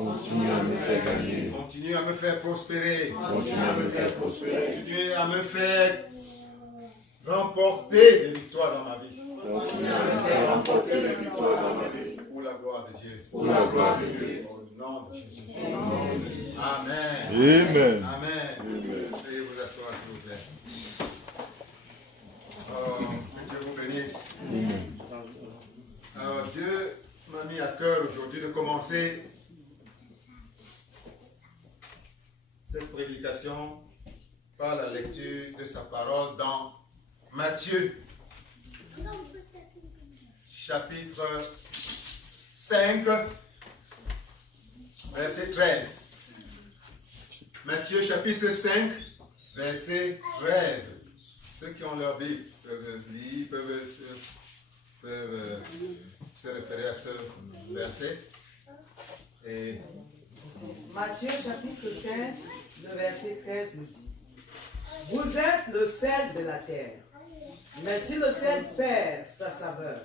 Continue à me faire gagner. Continue à me faire prospérer. Continue à me faire prospérer. Continue à me faire remporter des victoires dans ma vie. Continue à me faire remporter des victoires dans ma vie. Pour la gloire de Dieu. Pour la gloire de Dieu. Au nom de Jésus. Amen. Amen. Amen. Amen. Veuillez vous asseoir, s'il vous plaît. Que Dieu vous bénisse. Alors, Dieu m'a mis à cœur aujourd'hui de commencer cette prédication par la lecture de sa parole dans Matthieu, chapitre 5, verset 13. Matthieu, chapitre 5, verset 13. Ceux qui ont leur Bible peuvent lire, peuvent se référer à ce verset. Et Matthieu chapitre 5, le verset 13 nous dit: Vous êtes le sel de la terre. Mais si le sel perd sa saveur,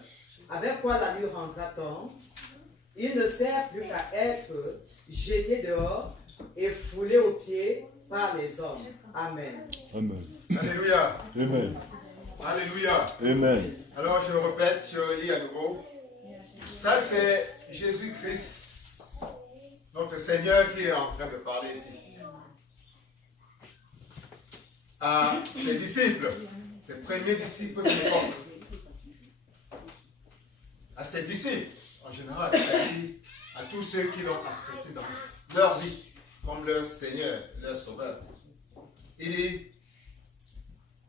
avec quoi la lui rendra-t-on? Il ne sert plus qu'à être jeté dehors et foulé aux pieds par les hommes. Amen. Amen. Alléluia. Amen. Alléluia. Amen. Alors je répète, je relis à nouveau. Ça c'est Jésus-Christ, notre Seigneur, qui est en train de parler ici. À ses disciples, ses premiers disciples de l'époque. À ses disciples, en général, c'est-à-dire à tous ceux qui l'ont accepté dans leur vie comme leur Seigneur, leur Sauveur. Il dit: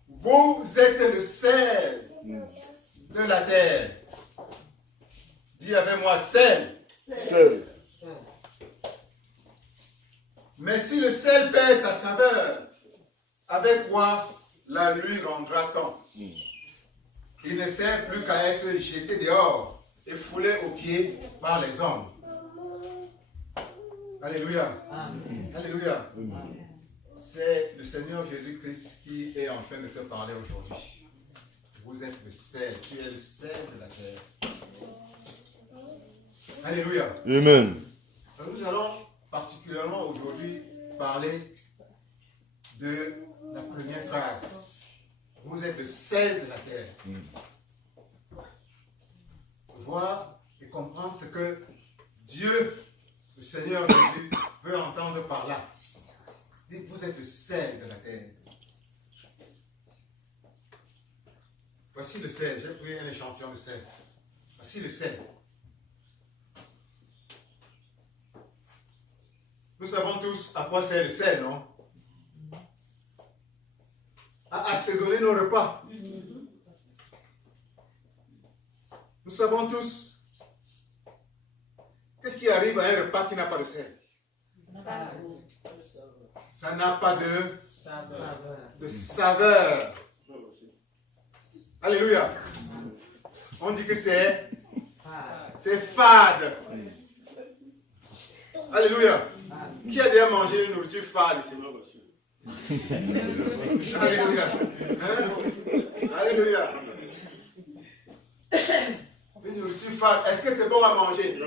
vous êtes le sel de la terre. Dis avec moi, sel. Seul. Mais si le sel perd sa saveur, avec quoi la lui rendra-t-on? Il ne sert plus qu'à être jeté dehors et foulé aux pieds par les hommes. Alléluia. Amen. Alléluia. Amen. C'est le Seigneur Jésus-Christ qui est en train de te parler aujourd'hui. Vous êtes le sel. Tu es le sel de la terre. Alléluia. Amen. Nous allons particulièrement aujourd'hui parler de la première phrase. Vous êtes le sel de la terre. Voir et comprendre ce que Dieu, le Seigneur Jésus, veut entendre par là. Dites, vous êtes le sel de la terre. Voici le sel. J'ai pris un échantillon de sel. Voici le sel. Nous savons tous à quoi sert le sel, non? À assaisonner nos repas. Nous savons tous qu'est-ce qui arrive à un repas qui n'a pas de sel. Ça n'a pas de saveur. Alléluia. On dit que c'est fade. Alléluia. Qui a déjà mangé une nourriture fade ici? Alléluia. Hein? Alléluia. Une nourriture fade, est-ce que c'est bon à manger?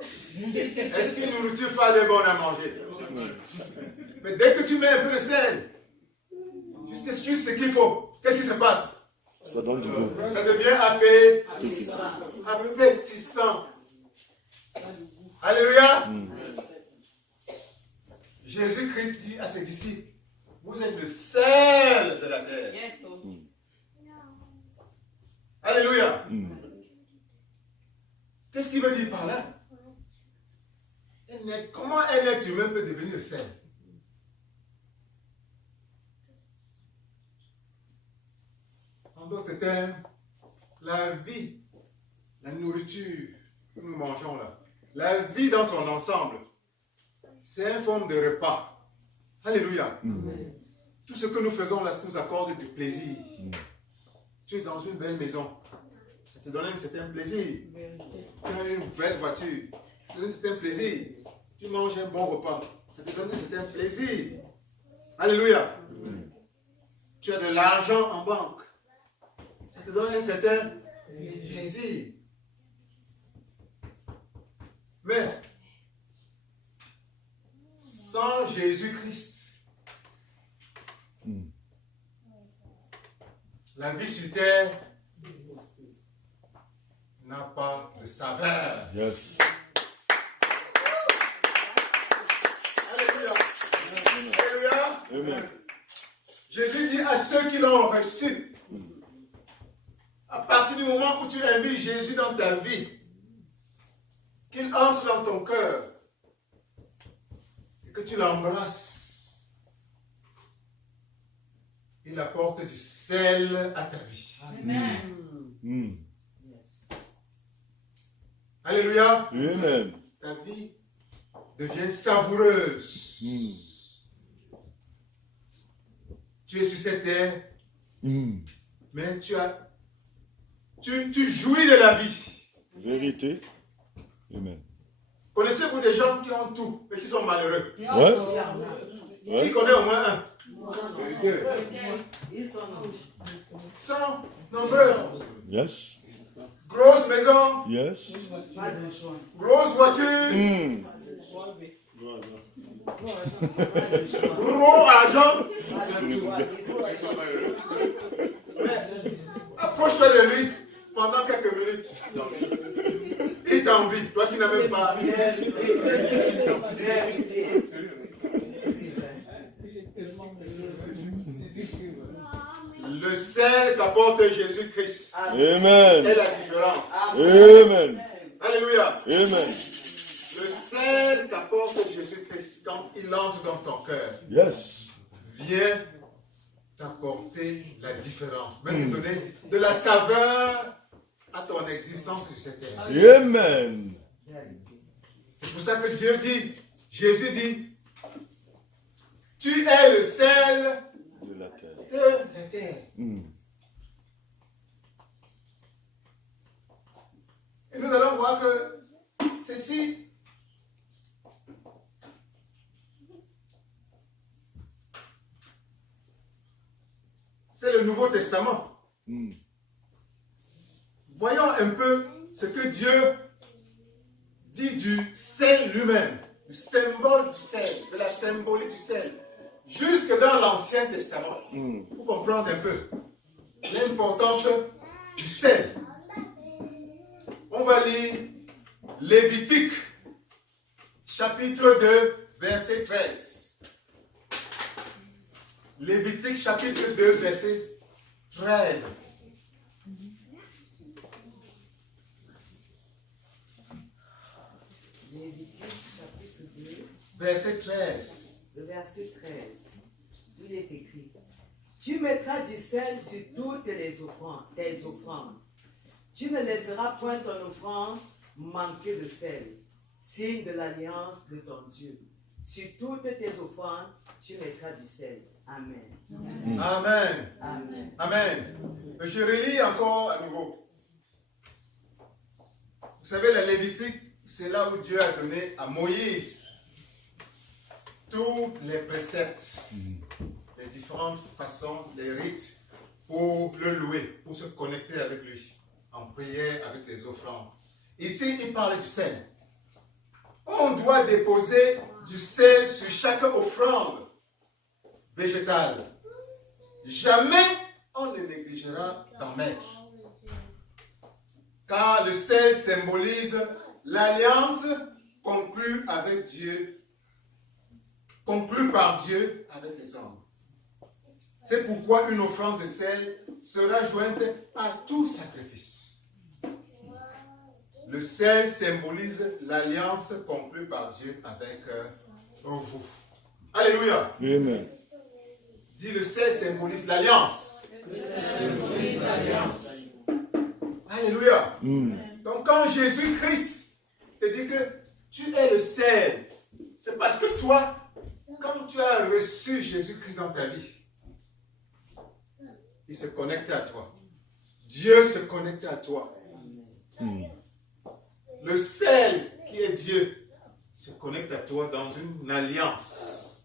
Est-ce qu'une nourriture fade est bonne à manger? Mais dès que tu mets un peu de sel, juste ce qu'il faut, qu'est-ce qui se passe? Ça donne du goût. Ça devient appétissant. Alléluia. Jésus-Christ dit à ses disciples: vous êtes le sel de la terre. Alléluia. Qu'est-ce qu'il veut dire par là? Comment un être humain peut devenir le sel? En d'autres termes, la vie, la nourriture que nous mangeons là, la vie dans son ensemble, c'est une forme de repas. Alléluia. Tout ce que nous faisons là, ça nous accorde du plaisir. Tu es dans une belle maison, ça te donne un certain plaisir. Tu as une belle voiture, ça te donne un certain plaisir. Tu manges un bon repas, ça te donne un certain plaisir. Alléluia. Tu as de l'argent en banque, ça te donne un certain plaisir. Mais Jésus-Christ, la vie sur terre n'a pas de saveur. Yes. Alléluia. Amen. Jésus dit à ceux qui l'ont reçu, à partir du moment où tu invites Jésus dans ta vie, qu'il entre dans ton cœur et que tu l'embrasses, il apporte du sel à ta vie. Mm. Yes. Alléluia. Amen. Ta vie devient savoureuse. Tu es sur cette terre, mais tu jouis de la vie. Vérité. Amen. Connaissez-vous des gens qui ont tout et qui sont malheureux? Ouais. Qui connaît au moins un? Ils sont Ils sont nombreux. Yes. Grosse maison, Yes. pas de choix. grosse voiture, Mm. Pas de choix. gros argent. Pas de choix. Mais approche-toi de lui pendant quelques minutes. Il t'envie, toi qui n'as même pas. Le sel qu'apporte Jésus-Christ Amen. est la différence. Amen. Alléluia. Amen. Le sel qu'apporte Jésus-Christ quand il entre dans ton cœur Yes. vient t'apporter la différence. Même te donner de la saveur à ton existence sur cette terre. Amen. C'est pour ça que Dieu dit, Jésus dit, tu es le sel De la terre. de la terre. Et nous allons voir que ceci c'est le Nouveau Testament. Voyons un peu ce que Dieu dit du sel lui-même, du symbole du sel, de la symbolique du sel, jusque dans l'Ancien Testament, pour comprendre un peu l'importance du sel. On va lire Lévitique, chapitre 2, verset 13. Lévitique, chapitre 2, verset 13. Lévitique, chapitre 2, Verset 13. le verset 13. Il est écrit: Tu mettras du sel sur toutes tes offrandes. Tu ne laisseras point ton offrande manquer de sel, signe de l'alliance de ton Dieu. Sur toutes tes offrandes, tu mettras du sel. Amen. Amen. Amen. Amen. Je relis encore à nouveau. Vous savez, la Lévitique, c'est là où Dieu a donné à Moïse tous les préceptes, les différentes façons, les rites pour le louer, pour se connecter avec lui, en prière, avec les offrandes. Ici, il parle du sel. On doit déposer du sel sur chaque offrande végétale. Jamais on ne négligera d'en mettre. Car le sel symbolise l'alliance conclue avec Dieu, conclue par Dieu avec les hommes. C'est pourquoi une offrande de sel sera jointe à tout sacrifice. Le sel symbolise l'alliance conclue par Dieu avec vous. Alléluia. Amen. Dis, le sel symbolise l'alliance. Alléluia. Donc quand Jésus-Christ te dit que tu es le sel, c'est parce que toi, quand tu as reçu Jésus-Christ dans ta vie, il se connecte à toi. Dieu se connecte à toi. Le sel qui est Dieu se connecte à toi dans une alliance.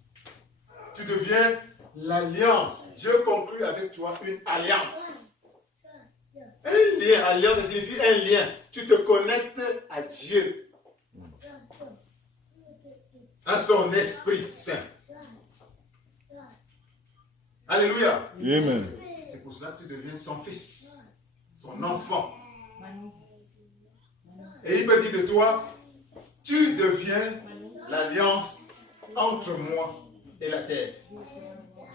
Tu deviens l'alliance. Dieu conclut avec toi une alliance. Un lien, alliance, ça signifie un lien. Tu te connectes à Dieu, à son Esprit Saint. Amen. C'est pour cela que tu deviens son fils, son enfant. Et il me dit de toi, tu deviens l'alliance entre moi et la terre.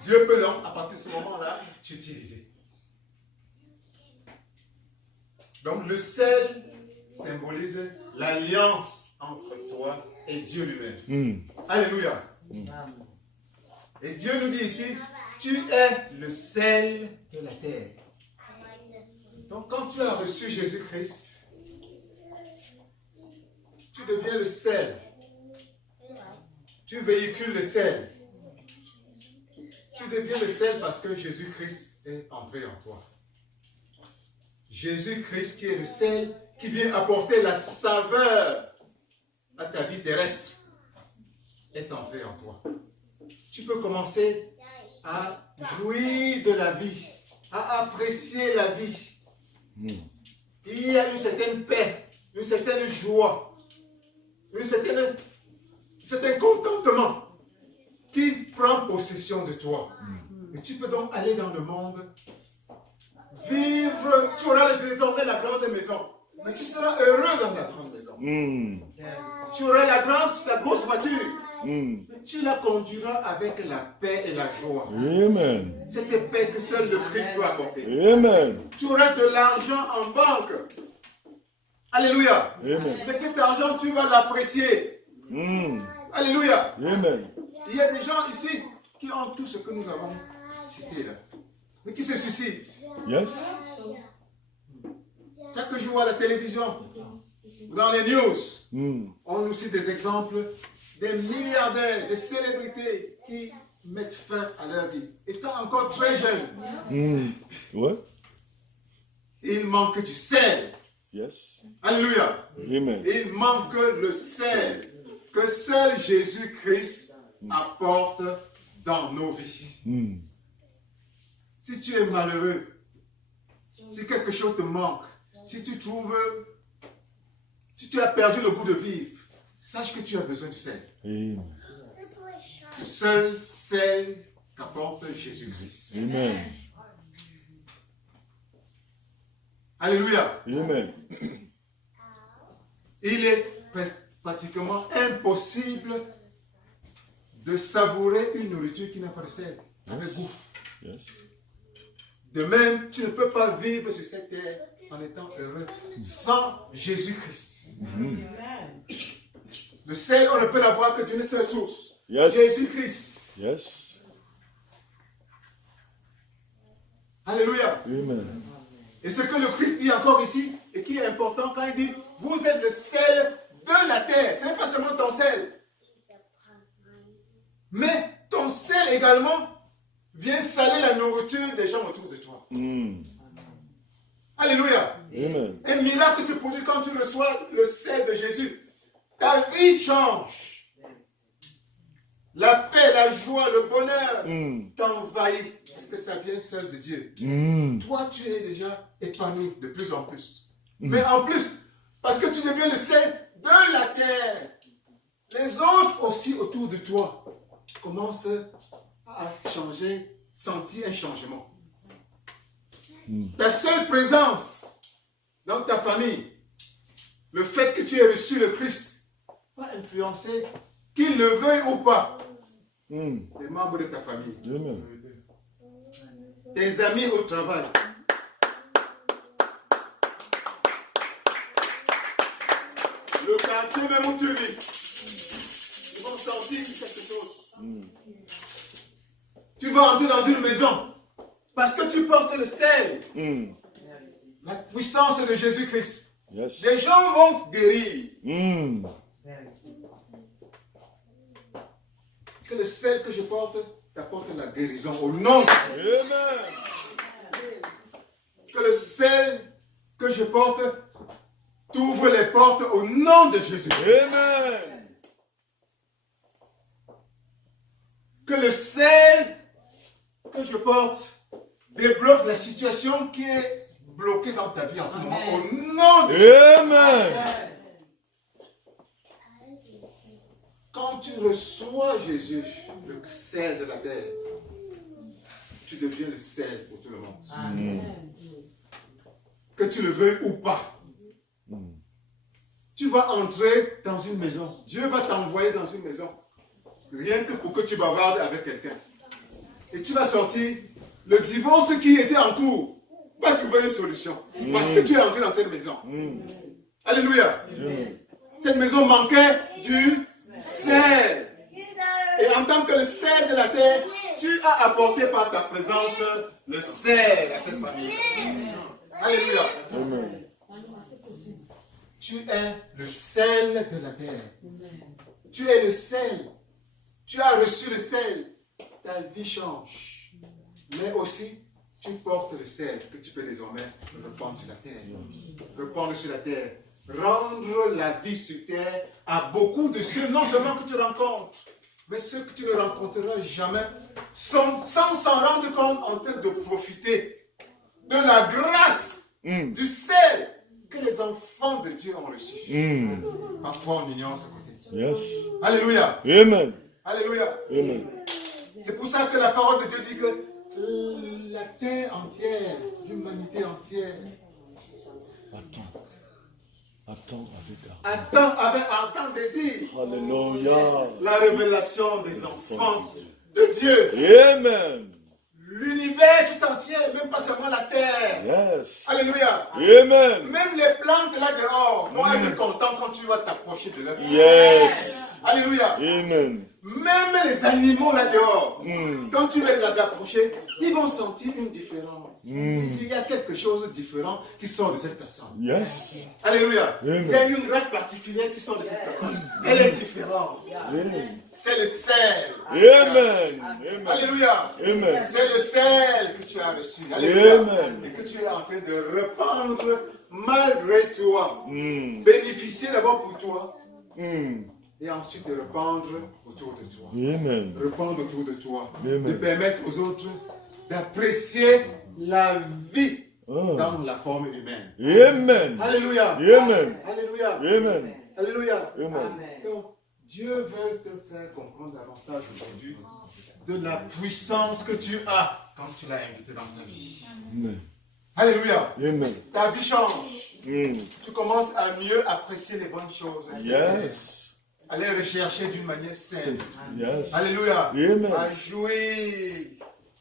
Dieu peut donc, à partir de ce moment-là, t'utiliser. Donc le sel symbolise l'alliance entre toi et Dieu lui-même. Alléluia. Et Dieu nous dit ici, tu es le sel de la terre. Donc quand tu as reçu Jésus-Christ, tu deviens le sel. Tu véhicules le sel. Tu deviens le sel parce que Jésus-Christ est entré en toi. Jésus-Christ qui est le sel qui vient apporter la saveur à ta vie terrestre est entré en toi. Tu peux commencer à jouir de la vie, à apprécier la vie. Il y a une certaine paix, une certaine joie, un certain contentement qui prend possession de toi. Et tu peux donc aller dans le monde, vivre, tu auras désormais la grande maison, mais tu seras heureux dans la grande maison. Tu auras la grosse voiture, mais tu la conduiras avec la paix et la joie. Amen. Cette paix que seul le Christ peut apporter. Amen. Tu auras de l'argent en banque. Alléluia. Amen. Mais cet argent, tu vas l'apprécier. Alléluia. Amen. Il y a des gens ici qui ont tout ce que nous avons cité là, mais qui se suscitent. Yes. Chaque jour à la télévision, ou dans les news, on nous cite des exemples des milliardaires, des célébrités qui mettent fin à leur vie, étant encore très jeunes. Ouais. Il manque du sel. Yes. Alléluia. Amen. Il manque le sel que seul Jésus-Christ apporte dans nos vies. Si tu es malheureux, si quelque chose te manque, si tu as perdu le goût de vivre, sache que tu as besoin du sel. Amen. Le seul sel qu'apporte Jésus-Christ. Amen. Alléluia. Amen. Il est pratiquement impossible de savourer une nourriture qui n'a pas de sel, avec goût. Yes. De même, tu ne peux pas vivre sur cette terre en étant heureux sans Jésus-Christ. Le sel, on ne peut l'avoir que d'une seule source. Yes. Jésus-Christ. Yes. Alléluia. Amen. Et ce que le Christ dit encore ici, et qui est important quand il dit, vous êtes le sel de la terre. Ce n'est pas seulement ton sel. Mais ton sel également vient saler la nourriture des gens autour de toi. Alléluia. Amen. Un miracle se produit quand tu reçois le sel de Jésus. Ta vie change. La paix, la joie, le bonheur t'envahit. Parce que ça vient seul de Dieu. Toi, tu es déjà épanoui de plus en plus. Mais en plus, parce que tu deviens le sel de la terre, les autres aussi autour de toi commencent à changer, sentir un changement. Ta seule présence dans ta famille, le fait que tu aies reçu le Christ, va influencer, qu'il le veuille ou pas, les membres de ta famille. Amen. Tes amis au travail. Le quartier même où tu vis, ils vont sentir quelque chose. Tu vas entrer dans une maison parce que tu portes le sel, la puissance de Jésus-Christ. Yes. Les gens vont guérir. Que le sel que je porte t'apporte la guérison au nom de Jésus. Amen. Que le sel que je porte t'ouvre les portes au nom de Jésus. Amen. Que le sel que je porte débloque la situation qui est bloquée dans ta vie en ce moment. Au nom de Jésus. Amen. Quand tu reçois Jésus, le sel de la terre, tu deviens le sel pour tout le monde. Amen. Que tu le veuilles ou pas. Tu vas entrer dans une maison. Dieu va t'envoyer dans une maison. Rien que pour que tu bavardes avec quelqu'un. Et tu vas sortir. Le divorce qui était en cours va trouver une solution. Parce que tu es entré dans cette maison. Alléluia. Cette maison manquait du sel. Et en tant que le sel de la terre, tu as apporté par ta présence le sel à cette famille. Alléluia. Tu es le sel de la terre. Tu es le sel. Tu as reçu le sel. Ta vie change. Mais aussi, tu portes le sel que tu peux désormais répandre sur la terre. Répandre sur la terre. Rendre la vie sur terre à beaucoup de ceux, non seulement que tu rencontres, mais ceux que tu ne rencontreras jamais, sont, sans s'en rendre compte, en train de profiter de la grâce, du sel que les enfants de Dieu ont reçu. Parfois, on ignore ce côté. Yes. Alléluia. Amen. Alléluia. Amen. C'est pour ça que la parole de Dieu dit que la terre entière, l'humanité entière, Attends avec ardent désir Alléluia. la révélation des enfants de Dieu. Amen. L'univers tout entier, même pas seulement la terre. Yes. Alléluia. Amen. Même les plantes là dehors vont être contents quand tu vas t'approcher de leur. Yes. Alléluia. Amen. Même les animaux là dehors, quand tu vas les approcher, ils vont sentir une différence. Il y a quelque chose de différent qui sort de cette personne. Yes. Alléluia. Amen. Il y a une grâce particulière qui sort de cette personne. Elle est différente. Amen. C'est le sel. Amen. Amen. Alléluia. Amen. C'est le sel que tu as reçu. Alléluia. Amen. Et que tu es en train de répandre malgré toi. Bénéficier d'abord pour toi. Et ensuite de répandre autour de toi. Amen. Répandre autour de toi. Amen. De permettre aux autres d'apprécier la vie dans la forme humaine. Amen. Alléluia. Amen. Alléluia. Amen. Alléluia. Amen. Donc, Dieu veut te faire comprendre davantage aujourd'hui de la puissance que tu as quand tu l'as invité dans ta vie. Amen. Alléluia. Amen. Ta vie change. Tu commences à mieux apprécier les bonnes choses. Yes. À les rechercher d'une manière saine. Yes. Alléluia. Amen. À jouir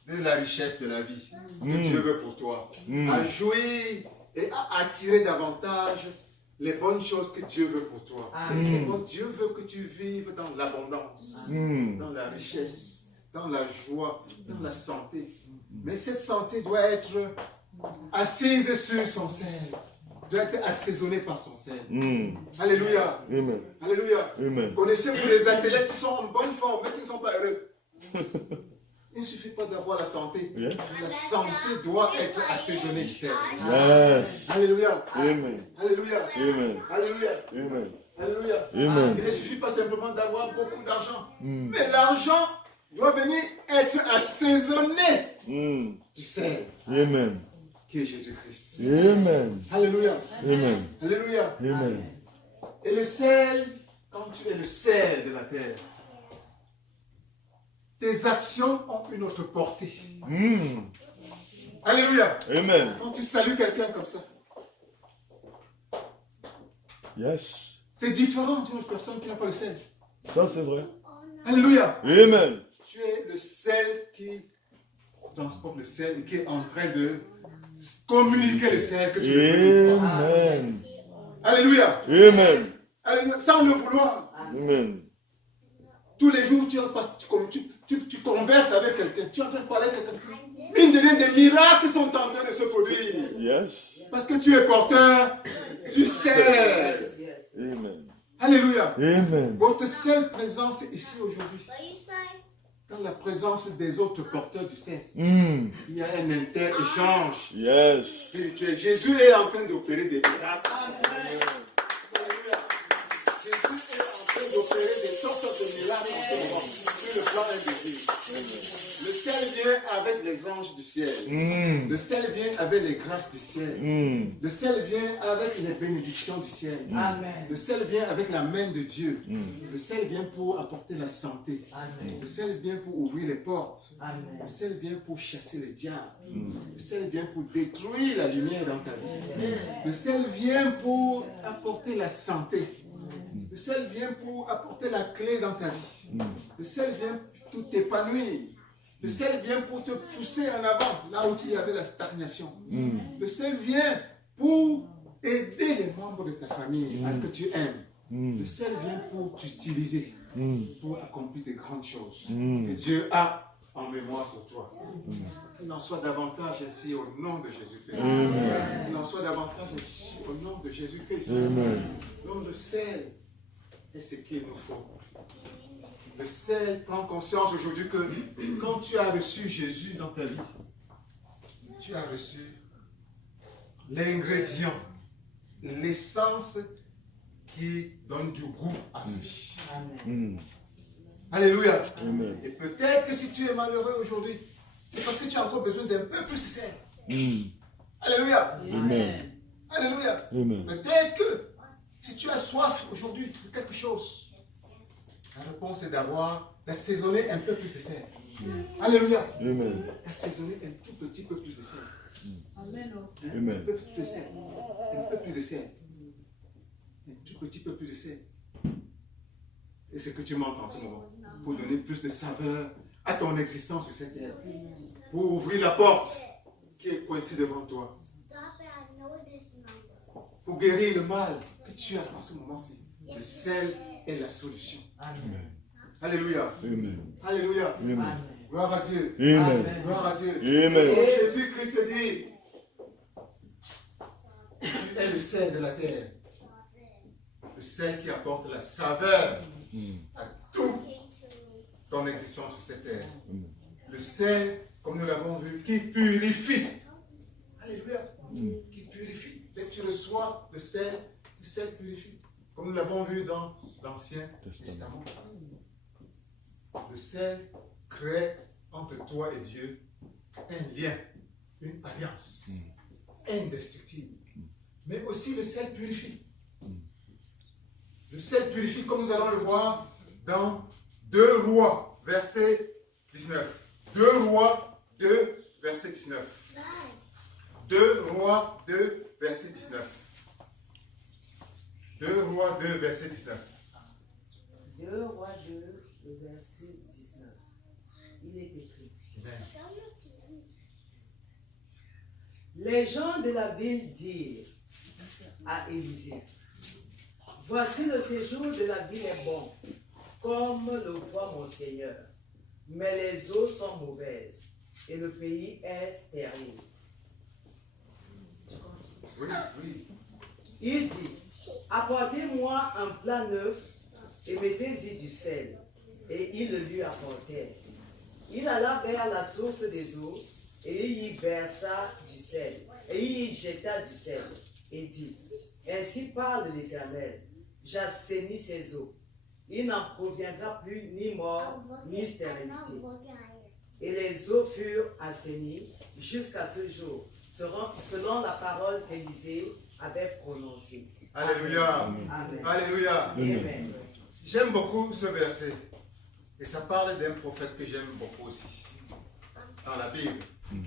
de la richesse de la vie que Dieu veut pour toi. À jouir et à attirer davantage les bonnes choses que Dieu veut pour toi. Et c'est quoi? Dieu veut que tu vives dans l'abondance, dans la richesse, dans la joie, dans la santé. Mais cette santé doit être assise sur son sel. Doit être assaisonnée par son sel. Alléluia. Amen. Alléluia. Amen. Connaissez-vous les athlètes qui sont en bonne forme, mais qui ne sont pas heureux? Il ne suffit pas d'avoir la santé. Yes. La santé doit être assaisonnée du sel. Yes. Alléluia. Amen. Alléluia. Amen. Alléluia. Amen. Alléluia. Amen. Il ne suffit pas simplement d'avoir beaucoup d'argent. Mais l'argent doit venir être assaisonné du sel Amen. qui est Jésus-Christ. Amen. Alléluia. Amen. Alléluia. Amen. Et le sel, quand tu es le sel de la terre, tes actions ont une autre portée. Alléluia. Amen. Quand tu salues quelqu'un comme ça, Yes. c'est différent d'une autre personne qui n'a pas le sel. Ça, c'est vrai. Alléluia. Amen. Tu es le sel qui transporte le sel et qui est en train de communiquer le sel que tu veux. Amen. Alléluia. Amen. Alléluia. Sans le vouloir. Amen. Tous les jours, tu converses avec quelqu'un. Tu es en train de parler avec quelqu'un. Mine de rien, des miracles sont en train de se produire. Yes. Parce que tu es porteur du sel. Amen. Alléluia. Amen. Votre seule présence ici aujourd'hui, dans la présence des autres porteurs du sel, il y a un inter-échange Yes. spirituel. Jésus est en train d'opérer des miracles. Alléluia. Jésus est en train d'opérer des sortes de miracles en ce moment sur le plan un désir. Le ciel vient avec les anges du ciel. Le ciel vient avec les grâces du ciel. Le ciel vient avec les bénédictions du ciel. Amen. Le ciel vient avec la main de Dieu. Le ciel vient pour apporter la santé. Amen. Le ciel vient pour ouvrir les portes. Amen. Le ciel vient pour chasser les diables. Le ciel vient pour détruire la lumière dans ta vie. Le ciel vient pour apporter la santé. Le ciel vient pour apporter la clé dans ta vie. Le ciel vient pour t'épanouir. Le ciel vient pour te pousser en avant, là où tu avais la stagnation. Le ciel vient pour aider les membres de ta famille que tu aimes. Le ciel vient pour t'utiliser, pour accomplir de grandes choses que Dieu a en mémoire pour toi. Qu'il en soit davantage ainsi au nom de Jésus-Christ. Qu'il en soit davantage ainsi au nom de Jésus-Christ. Donc le ciel est ce qu'il nous faut. Le ciel prend conscience aujourd'hui que quand tu as reçu Jésus dans ta vie, tu as reçu l'ingrédient, l'essence qui donne du goût à la vie. Amen. Alléluia. Amen. Et peut-être que si tu es malheureux aujourd'hui, c'est parce que tu as encore besoin d'un peu plus de sel. Alléluia. Amen. Alléluia. Amen. Peut-être que si tu as soif aujourd'hui de quelque chose, la réponse est d'assaisonner un peu plus de sel. Alléluia. Amen. Assaisonner un tout petit peu plus de sel. Amen. Amen. Un peu plus de sel. Un peu plus de sel. Un tout petit peu plus de sel. C'est ce que tu manques en ce moment. Pour donner plus de saveur à ton existence sur cette terre. Pour ouvrir la porte qui est coincée devant toi. Pour guérir le mal que tu as en ce moment-ci. Le sel est la solution. Amen. Alléluia. Amen. Alléluia. Amen. Gloire à Dieu. Amen. Gloire à Dieu. Amen. Donc Jésus-Christ te dit, tu es le sel de la terre. Le sel qui apporte la saveur à toute ton existence sur cette terre. Le sel, comme nous l'avons vu, qui purifie. Alléluia. Qui purifie. Dès que tu reçois le sel purifie. Comme nous l'avons vu dans l'Ancien Testament. Le sel crée entre toi et Dieu un lien, une alliance indestructible. Mais aussi le sel purifie. Le sel purifie, comme nous allons le voir dans 2 Rois, verset 19. 2 Rois 2, verset 19. 2 Rois 2, verset 19. 2 Rois 2, verset 19. 2 Rois 2, le verset 19. Il est écrit. Les gens de la ville dirent à Élisée, voici le séjour de la ville est bon, comme le voit mon Seigneur, mais les eaux sont mauvaises et le pays est stérile. Oui, oui. Il dit, apportez-moi un plat neuf et mettez-y du sel. Et ils le lui apportèrent. Il alla vers la source des eaux et il y versa du sel. Et il y jeta du sel et dit, ainsi parle l'Éternel, j'assainis ces eaux. Il n'en proviendra plus ni mort ni stérilité. Et les eaux furent assainies jusqu'à ce jour, selon la parole qu'Élisée avait prononcée. Alléluia. Amen. Alléluia. Amen. J'aime beaucoup ce verset. Et ça parle d'un prophète que j'aime beaucoup aussi. Dans la Bible.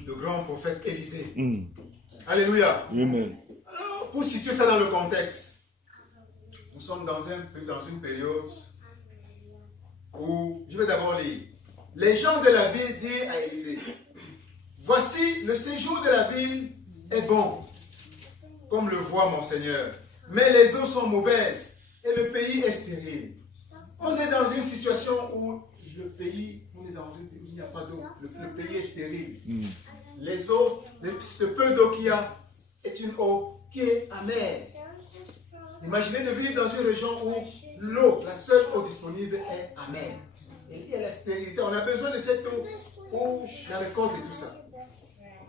Le grand prophète Élisée. Alléluia. Amen. Alors, pour situer ça dans le contexte, nous sommes dans une période où, je vais d'abord lire. Les gens de la ville dirent à Élisée, voici le séjour de la ville est bon, comme le voit mon Seigneur, mais les eaux sont mauvaises et le pays est stérile. On est dans une situation où le pays, on est dans une ville où il n'y a pas d'eau, le pays est stérile. Les eaux, ce peu d'eau qu'il y a est une eau qui est amère. Imaginez de vivre dans une région où l'eau, la seule eau disponible est amère. Et il y a la stérilité. On a besoin de cette eau pour la récolte et tout ça.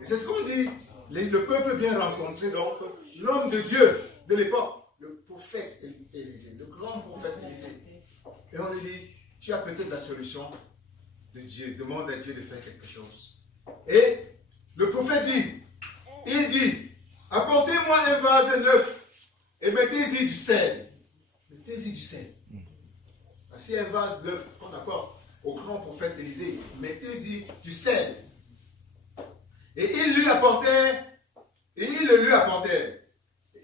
Et c'est ce qu'on dit. Le peuple vient rencontrer donc l'homme de Dieu de l'époque, le prophète Élisée, le grand prophète Élisée. Et on lui dit, tu as peut-être la solution de Dieu, demande à Dieu de faire quelque chose. Et le prophète dit, apportez-moi un vase neuf et mettez-y du sel. Mettez-y du sel. Voici un vase neuf qu'on apporte au grand prophète Élisée. Mettez-y du sel. Et il le lui apportait.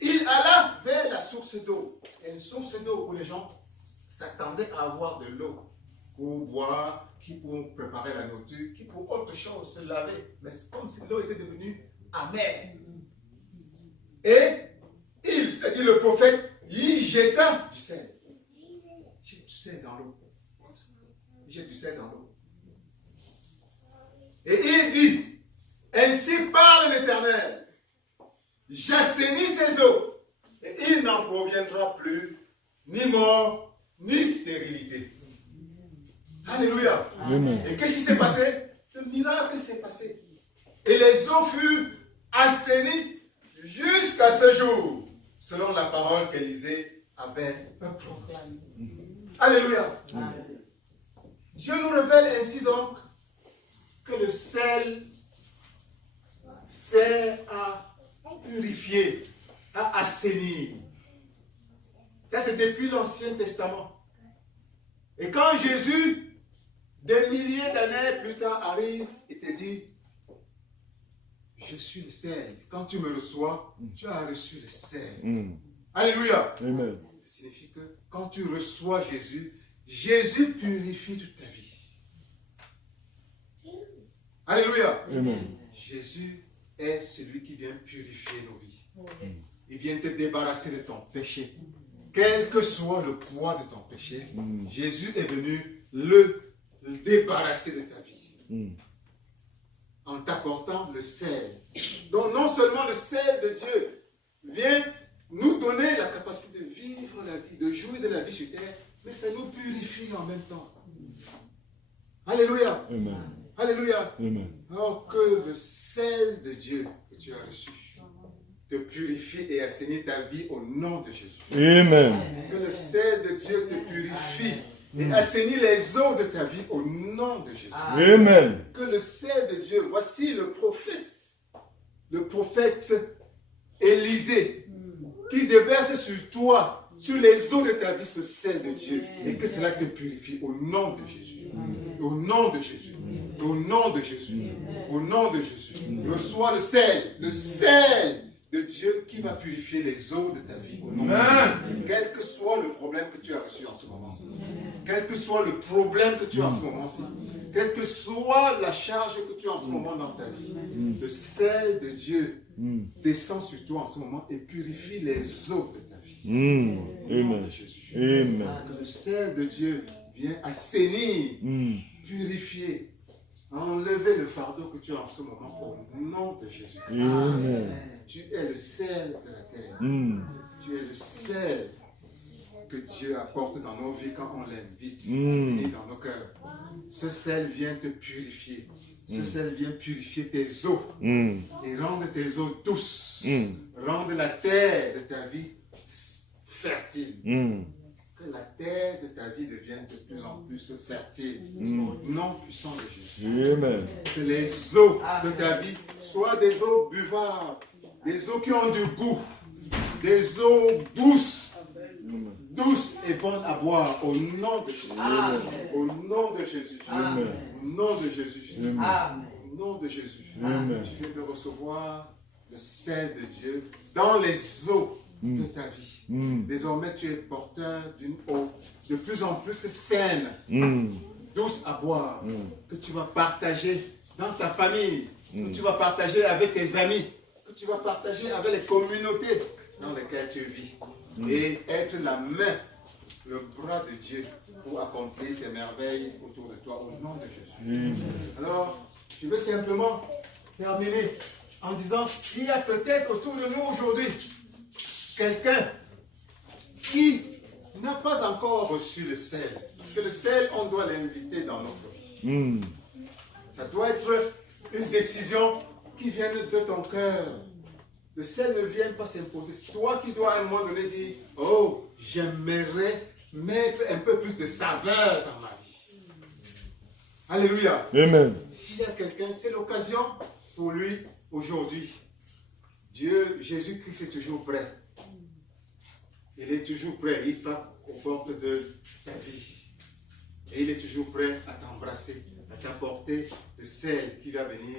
Il alla vers la source d'eau. Une source d'eau où les gens s'attendaient à avoir de l'eau pour boire, qui pour préparer la nourriture, qui pour autre chose, se laver. Mais c'est comme si l'eau était devenue amère. Et il, c'est-à-dire le prophète, il jeta du sel. Il jette du sel dans l'eau. Il jette du sel dans l'eau. Et il dit, ainsi parle l'Éternel, j'assainis ces eaux, et il n'en proviendra plus ni mort, ni stérilité. Alléluia. Amen. Et qu'est-ce qui s'est passé? Le miracle s'est passé. Et les eaux furent assainies jusqu'à ce jour, selon la parole qu'Élisée avait prononcée. Alléluia. Dieu nous révèle ainsi donc que le sel sert à purifier, à assainir. Ça, c'est depuis l'Ancien Testament. Et quand Jésus, des milliers d'années plus tard, arrive et te dit, je suis le sel. Quand tu me reçois, tu as reçu le sel. Alléluia. Amen. Ça signifie que quand tu reçois Jésus, Jésus purifie toute ta vie. Alléluia. Amen. Jésus est celui qui vient purifier nos vies. Il vient te débarrasser de ton péché. Quel que soit le poids de ton péché, Jésus est venu le débarrasser de ta vie. En t'apportant le sel. Donc non seulement le sel de Dieu vient nous donner la capacité de vivre la vie, de jouir de la vie sur terre, mais ça nous purifie en même temps. Alléluia. Amen. Alléluia. Amen. Alors que le sel de Dieu que tu as reçu te purifie et assainit ta vie au nom de Jésus. Amen. Que le sel de Dieu te purifie et assainit les eaux de ta vie au nom de Jésus. Amen. Que le sel de Dieu, voici le prophète Élisée, qui déverse sur toi, sur les eaux de ta vie, ce sel de Dieu, et que cela te purifie au nom de Jésus. Au nom de Jésus. Au nom de Jésus. Au nom de Jésus. Reçois le sel de Dieu qui va purifier les eaux de ta vie. Au nom de Jésus. Quel que soit le problème que tu as reçu en ce moment-ci, quel que soit le problème que tu as en ce moment-ci, quelle que soit la charge que tu as en ce moment dans ta vie, le sel de Dieu descend sur toi en ce moment et purifie les eaux de ta vie. Au nom de Jésus. Amen. Que le sel de Dieu vient assainir, purifier, enlever le fardeau que tu as en ce moment au nom de Jésus. Amen. Tu es le sel de la terre. Tu es le sel que Dieu apporte dans nos vies quand on l'invite et dans nos cœurs. Ce sel vient te purifier. Ce sel vient purifier tes eaux et rendre tes eaux douces. Rendre la terre de ta vie fertile. Que la terre de ta vie devienne de plus en plus fertile. Au nom puissant de Jésus. Amen. Que les eaux de ta vie soient des eaux buvables, des eaux qui ont du goût, des eaux douces et bonnes à boire au nom de Jésus. Au nom de Jésus. Au nom de Jésus. Au nom de Jésus. Tu viens de recevoir le sel de Dieu dans les eaux de ta vie. Désormais, tu es porteur d'une eau de plus en plus saine, douce à boire, que tu vas partager dans ta famille, que tu vas partager avec tes amis, que tu vas partager avec les communautés dans lesquelles tu vis. Et être la main, le bras de Dieu pour accomplir ces merveilles autour de toi, au nom de Jésus. Alors, je vais simplement terminer en disant, il y a peut-être autour de nous aujourd'hui quelqu'un qui n'a pas encore reçu le sel. Parce que le sel, on doit l'inviter dans notre vie. Ça doit être une décision qui vient de ton cœur. Le sel ne vient pas s'imposer. C'est toi qui dois à un moment donné dire, oh, j'aimerais mettre un peu plus de saveur dans ma vie. Alléluia. Amen. S'il y a quelqu'un, c'est l'occasion pour lui aujourd'hui. Dieu, Jésus-Christ est toujours prêt. Il est toujours prêt. Il frappe aux portes de ta vie. Et il est toujours prêt à t'embrasser, à t'apporter le sel qui va venir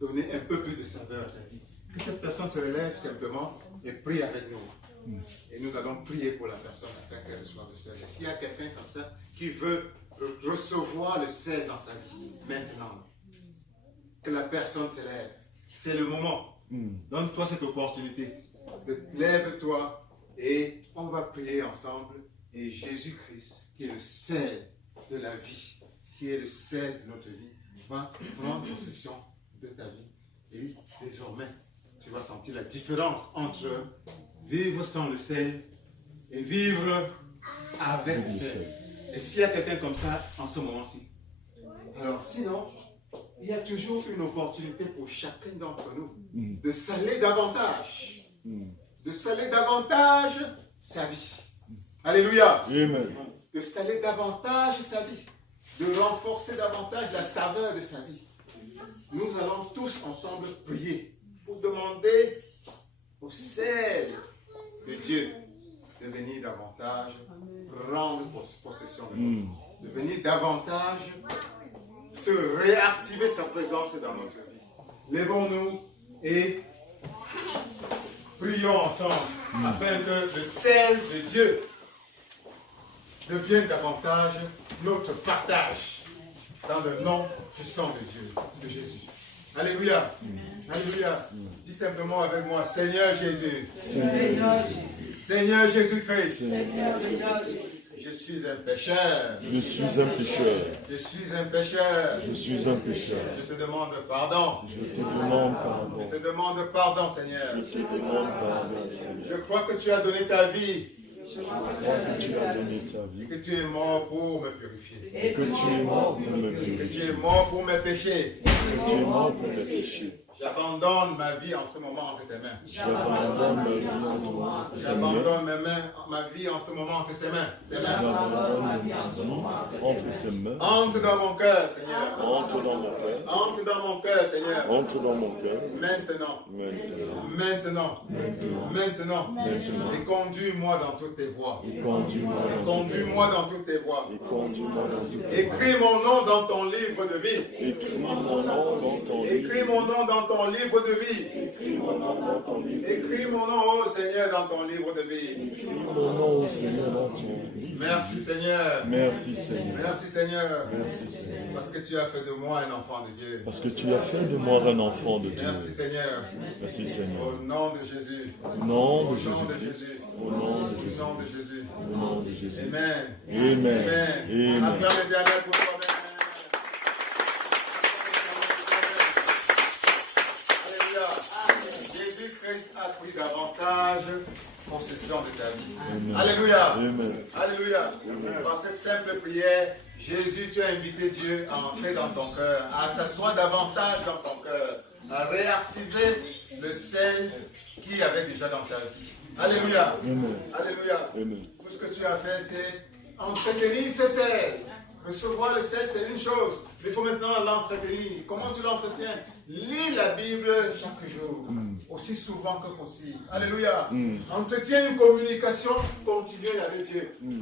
donner un peu plus de saveur à ta vie. Que cette personne se relève simplement et prie avec nous. Et nous allons prier pour la personne afin qu'elle reçoive le sel. Et s'il y a quelqu'un comme ça qui veut recevoir le sel dans sa vie, maintenant, que la personne se lève. C'est le moment. Donne-toi cette opportunité. Lève-toi et on va prier ensemble. Et Jésus-Christ, qui est le sel de la vie, qui est le sel de notre vie, va prendre possession de ta vie. Et désormais, tu vas sentir la différence entre vivre sans le sel et vivre avec le sel. Et s'il y a quelqu'un comme ça en ce moment-ci, alors sinon, il y a toujours une opportunité pour chacun d'entre nous de saler davantage. De saler davantage sa vie. Alléluia. Amen. De saler davantage sa vie. De renforcer davantage la saveur de sa vie. Nous allons tous ensemble prier pour demander au sel de Dieu de venir davantage prendre possession de nous. De venir davantage se réactiver sa présence dans notre vie. Lèvons-nous et prions ensemble afin que le sel de Dieu devienne davantage notre partage dans le nom puissant de Dieu, de Jésus. Alléluia. Alléluia. Dis simplement avec moi, Seigneur Jésus. Seigneur Jésus. Seigneur Jésus-Christ. Seigneur Jésus. Je suis un pécheur. Je suis un pécheur. Je suis un pécheur. Je suis un pécheur. Je te demande pardon. Je te demande pardon. Je te demande pardon, Seigneur. Je te demande pardon, Seigneur. Je crois que tu as donné ta vie Je crois que tu as donné ta et vie. que tu es mort pour me purifier. Et que tu es mort pour me Que tu purifier. es mort pour mes péchés. Que tu es mort pour mes péchés. J'abandonne ma vie en ce moment entre tes mains. J'abandonne ma vie en ce moment. J'abandonne ma vie en ce moment entre tes mains. J'abandonne ma vie entre ses mains. Entre dans mon cœur, Seigneur. Entre dans mon cœur. Entre dans mon cœur, Seigneur. Entre dans mon cœur. Maintenant. Maintenant. Maintenant. Maintenant. Et conduis-moi dans toutes tes voies. Et conduis-moi dans toutes tes Conduis-moi dans toutes tes voies. Et conduis-moi dans toutes tes voies. Écris mon nom dans ton livre de vie. Écris mon nom dans ton livre. Écris mon nom dans ton livre de vie. Écris mon nom dans ton livre. Écris mon nom, ô Seigneur, dans ton livre de vie. Écris mon nom, Seigneur, dans ton livre. Merci, Seigneur. Merci, Seigneur. Merci, Seigneur. Merci, Seigneur. Parce que tu as fait de moi un enfant de Dieu. Parce que tu as fait de moi un enfant de Dieu. Merci, Seigneur. Merci, Seigneur. Au nom de Jésus. Au nom Au de nom Jésus. de Jésus. Au nom de Au Jésus. nom de Jésus. Au nom de Jésus. Amen. Amen. Amen. Acclame l'Éternel pour toi-même. Alléluia. Jésus-Christ a pris davantage possession de ta vie. Amen. Alléluia. Amen. Alléluia. Par cette simple prière, Jésus, tu as invité Dieu à entrer dans ton cœur, à s'asseoir davantage dans ton cœur, à réactiver le sel qu'il y avait déjà dans ta vie. Alléluia. Amen. Alléluia. Amen. Tout ce que tu as fait, c'est entretenir ce sel. Recevoir le sel, c'est une chose. Mais il faut maintenant l'entretenir. Comment tu l'entretiens? Lis la Bible chaque jour, aussi souvent que possible. Alléluia. Entretiens une communication continuelle avec Dieu.